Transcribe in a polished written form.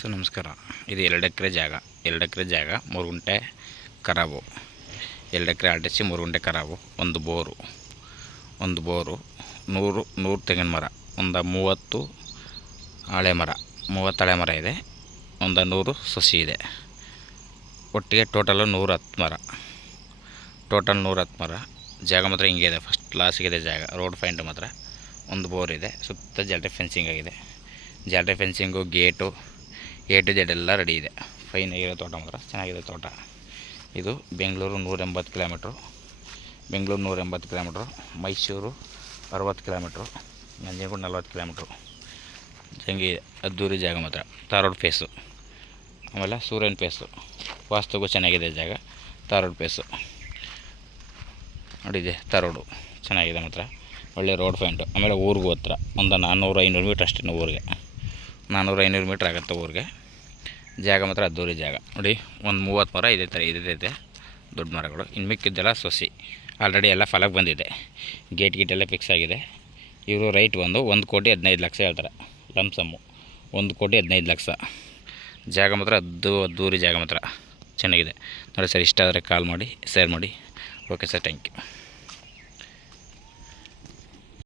Sir ನಮಸ್ಕಾರ. ಇದು 2 ಎಕರೆ ಜಾಗ. 2 ಎಕರೆ ಜಾಗ, 3 ಗುಂಟೆ ಖರಾಬು. 2 ಎಕರೆ ಆರ್ ಟಿ ಸಿ, 3 ಗುಂಟೆ ಖರಾಬು. ಒಂದು ಬೋರು, 100 ತೆಂಗಿನ ಮರ, ಒಂದು 30 ಹಳೆ ಮರ, 30 ಹಳೆ ಮರ ಇದೆ. ಒಂದು 100 ಸಸಿ ಇದೆ. ಒಟ್ಟಿಗೆ ಟೋಟಲು 110 ಮರ. ಟೋಟಲ್ 110 ಮರ. ಜಾಗ ಮಾತ್ರ ಹಿಂಗೆ ಇದೆ, ಫಸ್ಟ್ ಕ್ಲಾಸಿಗಿದೆ ಜಾಗ. ರೋಡ್ ಪಾಯಿಂಟ್ ಮಾತ್ರ. ಒಂದು ಬೋರ್ ಇದೆ. ಸುತ್ತ ಜಾಲರಿ ಫೆನ್ಸಿಂಗ್ ಆಗಿದೆ. ಜಾಲರಿ fencing, gate, A to Z ಎಲ್ಲ ರೆಡಿ ಇದೆ. ಫೈನ್ ಆಗಿರೋ ತೋಟ ಮಾತ್ರ, ಚೆನ್ನಾಗಿದೆ ತೋಟ. ಇದು Bengaluru 180 kilometre, Bengaluru 180 kilometre, Mysuru 60 kilometre, Nanjangud 40 kilometre. ಹಂಗೆ ಅದ್ದೂರಿ ಜಾಗ ಮಾತ್ರ. ತಾರೋಡ್ ಫೇಸು, ಆಮೇಲೆ ಸೂರ್ಯನ ಫೇಸು. ವಾಸ್ತುಗೂ ಚೆನ್ನಾಗಿದೆ ಜಾಗ. ತಾರೋಡ್ ಫೇಸು ನೋಡಿದೆ. ತಾರೋಡು ಚೆನ್ನಾಗಿದೆ ಮಾತ್ರ, ಒಳ್ಳೆ ರೋಡ್ ಪಾಯಿಂಟು. ಆಮೇಲೆ ಊರಿಗೂ ಹತ್ರ, ಒಂದು 400-500 ಮೀಟ್ರ್ ಅಷ್ಟೇ ಊರಿಗೆ. 400-500 ಮೀಟ್ರ್ ಆಗುತ್ತೆ ಊರಿಗೆ. ಜಾಗ ಮಾತ್ರ ಅದ್ದೂರಿ ಜಾಗ ನೋಡಿ. ಒಂದು 30 ಮರ ಇದೇ ಥರ ಇದೆ, ದೊಡ್ಡ ಮರಗಳು. ಇನ್ನು ಮಿಕ್ಕಿದ್ದೆಲ್ಲ ಸೊಸಿ. ಆಲ್ರೆಡಿ ಎಲ್ಲ ಫಲಕ್ಕೆ ಬಂದಿದೆ. ಗೇಟೆಲ್ಲ ಫಿಕ್ಸ್ ಆಗಿದೆ. ಇವರು ರೈಟ್ ಬಂದು 1,15,00,000 ಹೇಳ್ತಾರೆ ಲಂಸಮ್ಮು. 1,15,00,000. ಜಾಗ ಮಾತ್ರ ಅದ್ದೂರಿ ಜಾಗ ಮಾತ್ರ ಚೆನ್ನಾಗಿದೆ ನೋಡಿ ಸರ್. ಇಷ್ಟ ಆದರೆ ಕಾಲ್ ಮಾಡಿ, ಶೇರ್ ಮಾಡಿ. Okay sir, thank you.